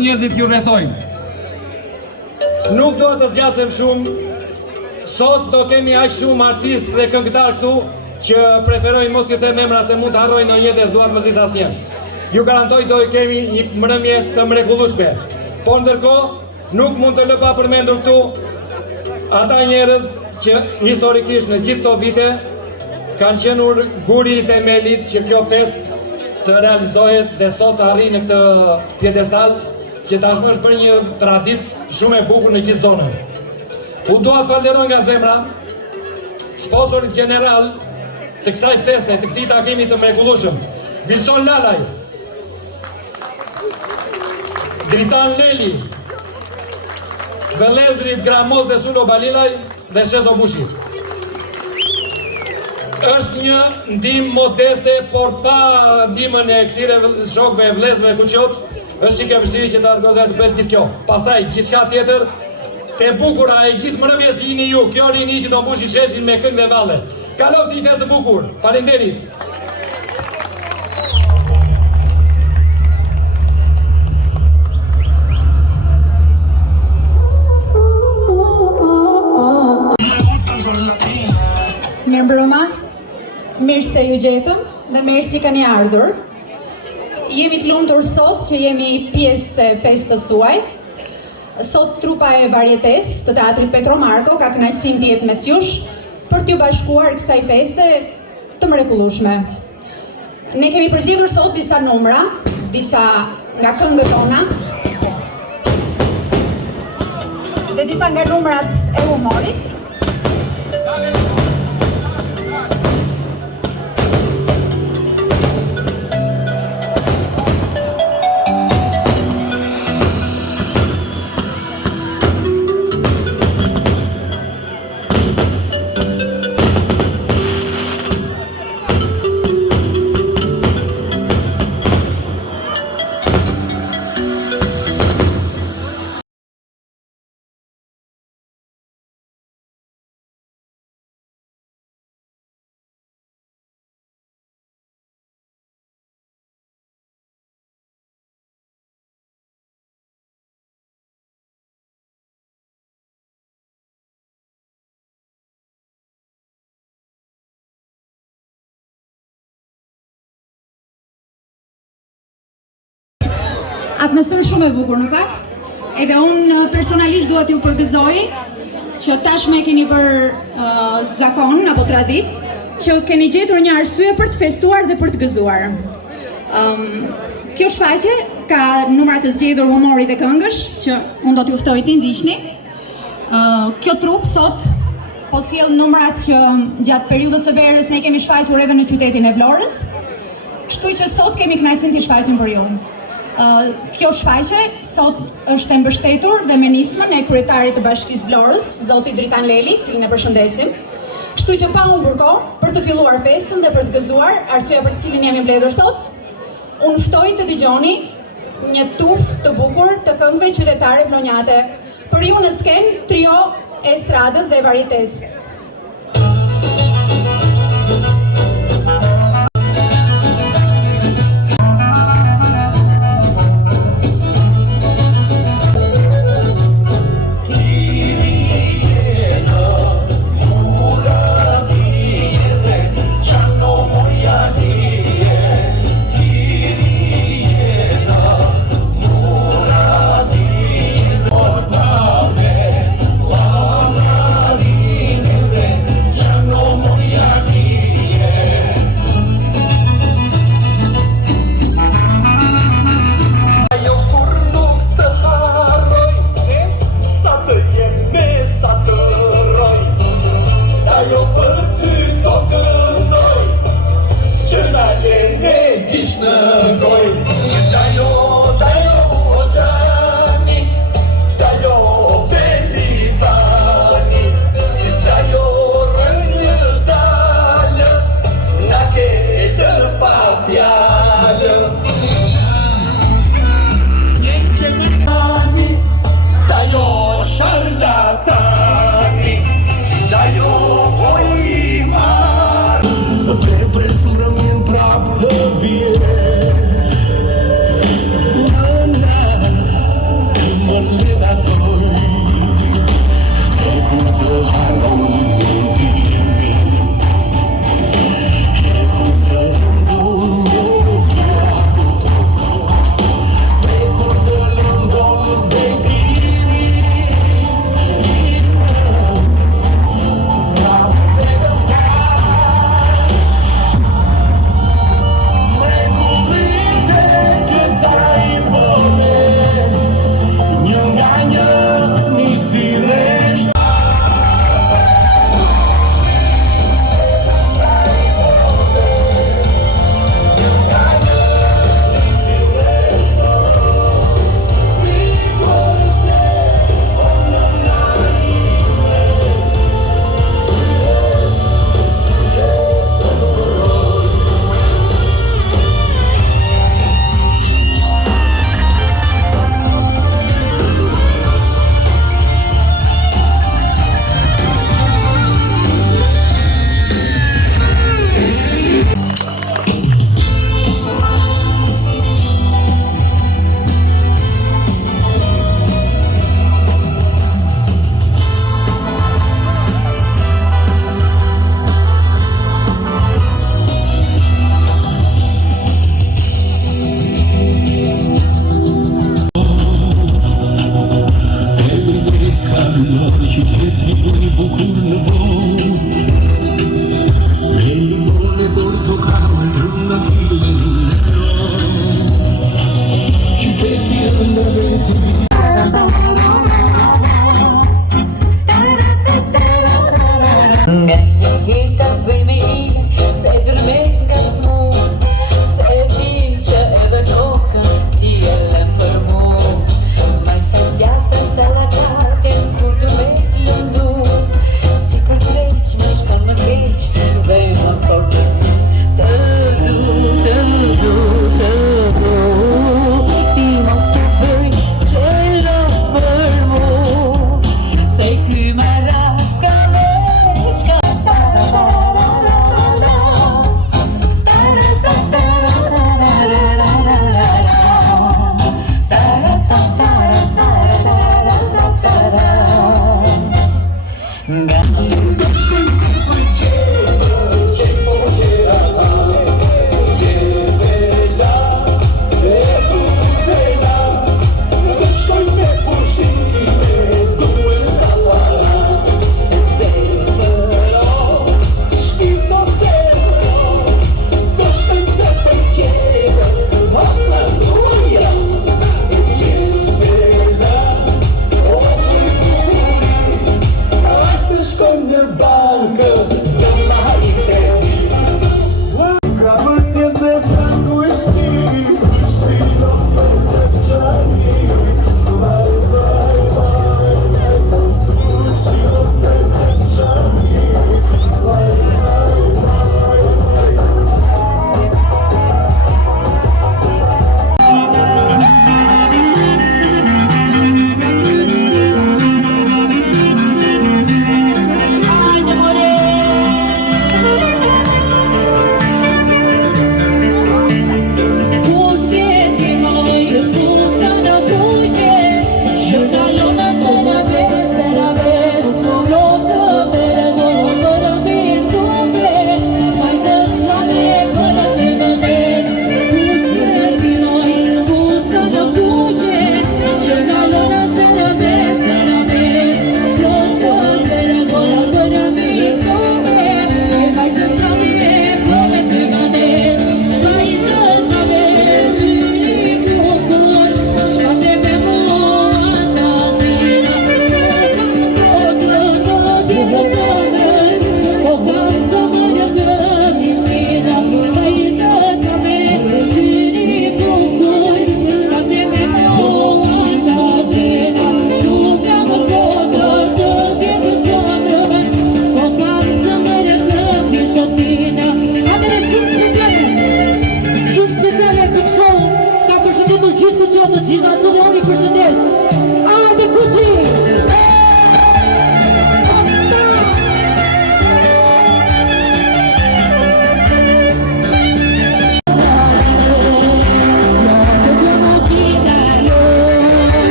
njerëzit ju rrethojnë. Nuk do të zgjasem shumë. Sot do kemi aq shumë artistë dhe këngëtar këtu që preferojnë mos t'ju them emra se mund të harrojnë në jetë e s'duat mërzis asnjë. Ju garantoj do kemi një mbrëmje të mrekullueshme. Por ndërkohë nuk mund të lë pa përmendur këtu ata njerëz që historikisht në gjithë këto vite kanë qenur guri i themelit që kjo fest të realizohet dhe sot të arrijë në këtë pjedestal që tashmë është bërë një traditë shumë e bukur në gjithë zonën. U dua të falenderoj nga zemra sponsorit general të kësaj feste, të këtij takimi të mrekullueshëm, Vilson Lalaj, Dritan Leli, vëllezrit Gramoz dhe Sulo Balilaj dhe Shezo Bushi. Është një ndihmë modeste, por pa ndihmën e këtyre shokëve e vëllezërve kuçot, është çike vështirë që të organizohet të bëhet gjithë kjo. Pastaj gjithçka tjetër te bukura e gjithë mbrëmjes si jeni ju, kjo rini që do mbushi sheshin me këngë dhe valle. Kalofshi një festë të bukur. Faleminderit. Mirëmbrëma, mirë se ju gjetëm dhe mirë si keni ardhur. Jemi të lumtur sot që jemi pjesë e festës tuaj. Sot trupa e Varietes të Teatrit Petro Marko ka kënaqësinë të jetë mes jush për t'ju bashkuar kësaj feste të mrekullueshme. Ne kemi përzgjedhur sot disa numra, disa nga këngët tona dhe disa nga numrat e humorit. Atmosferë shumë e bukur në fakt, edhe unë personalisht dua t'ju përgëzoj që tashmë keni bërë zakon apo tradit që keni gjetur një arsye për të festuar dhe për të gëzuar. Kjo shfaqje ka numra të zgjedhur humori dhe këngësh që unë do t'ju ftoj t'i ndiqni. Kjo trup sot po sjell numrat që gjatë periudhës së verës ne kemi shfaqur edhe në qytetin e Vlorës, kështu që sot kemi kënaqësinë t'i shfaqim për ju. Kjo shfaqje sot është e mbështetur dhe me nismën e kryetarit të Bashkisë Vlorës, zoti Dritan Leli, cilin e përshëndesim. Kështu që pa humbur kohë për të filluar festën dhe për të gëzuar, arsyeja për të cilin jemi mbledhur sot, unë ftoj të dëgjoni një tuftë të bukur të këngëve qytetare vlonjate. Për ju në sken trio e estradës dhe Varietes. Ora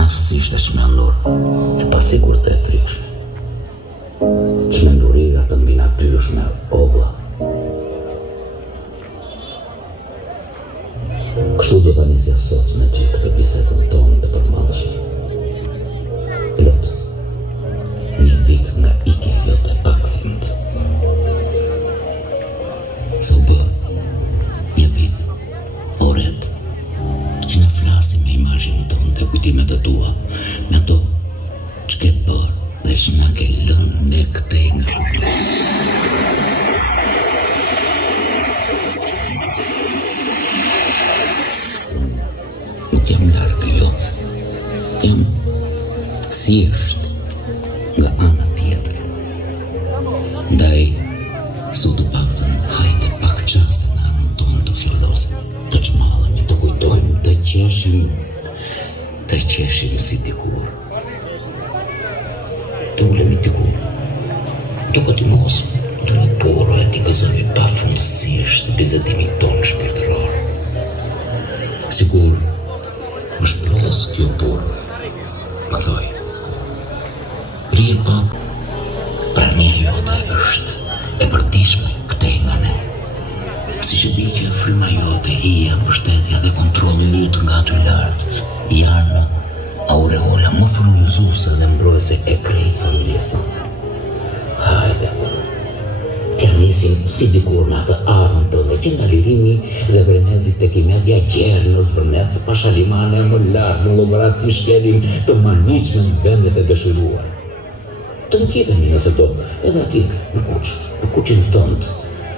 Masisht e çmendur, e pasigurt e frikshme. Çmenduria të mbinatyshme o vlla. Kështu do ta nisja sot me ty këtë bisedën tonë të përmendshme. Plot. Një vit nga ikja jote pakthint. Sa u bë, një vit, oret, që në flasim me imazhin tonë dhe kujtimet e tua, me ato që ke bërë dhe që na ke lënë me këtej nga Nuk jam largë jo, jam thjesht nga ana tjetër. Ndaj, sot të paktën hajde pak qaste në anën tonë të fjallosim, të çmallemi, të kujtojmë, të qeshim si dikur. Të ulemi dikur, duke të mos, duke poro e t'i gëzojmë pa fundësisht bisedimit tonë shpirtëror. Sigur, më shplos kjo poro, më thoj, rije pap, prania jote është e përdishme këtej nga ne. Si që di që fryma jote, hija, mbështetja dhe kontrolli yt nga aty lart janë aureola më frymëzuese dhe mbrojtëse e krejt familjes tonë. Hajde, t'ja nisim si dikur me atë armën tënde që nga lirimi dhe vrenezit të kimedja gjerë në zvërnec, pashalimane më lartë në llogarat të shkelim të maniqme në vendet e dëshiruar. Të nkitemi nëse do, edhe ati në kuqin tënd,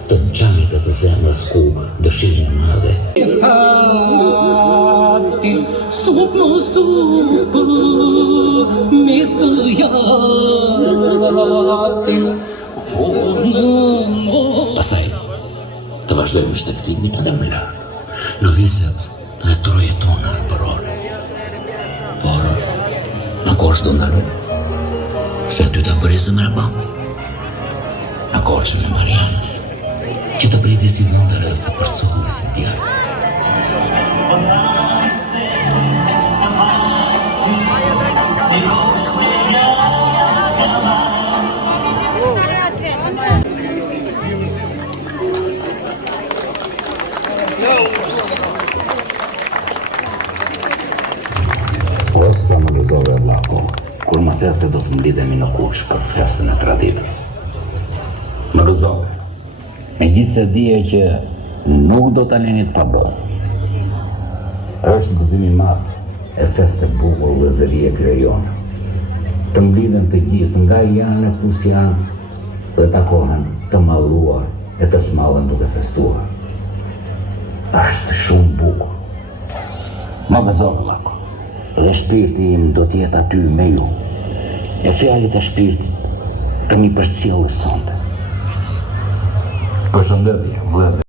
të xhamit të zemrës ku dëshirën e madhe. Pasaj, të vazhdojmë shtektimin edhe më larg, në viset dhe troje tona arpërore. Por, në korç do ndaloj, se aty ta bëri zemra bam, në korçën e Marianës, që të priti si vëndër edhe të përcolli si djarë. Sa më gëzove vlako, kur më the se do të mblidhemi në kuq për festën e traditës. Më gëzove, me gjithë se dije që nuk do të alenit pa bo. Është gëzimi madh e festë e bukur vëllëzërie krijon. Të mblidhen të gjithë nga janë e kus janë dhe takohen të malluar e të shmallen duke festuar. Është shumë bukur. Më gëzove vlako. Dhe shpirti im do t'jetë aty me ju, e fjalët e shpirtit të mi përcjellë sonte. Përshëndetje, vëllezër.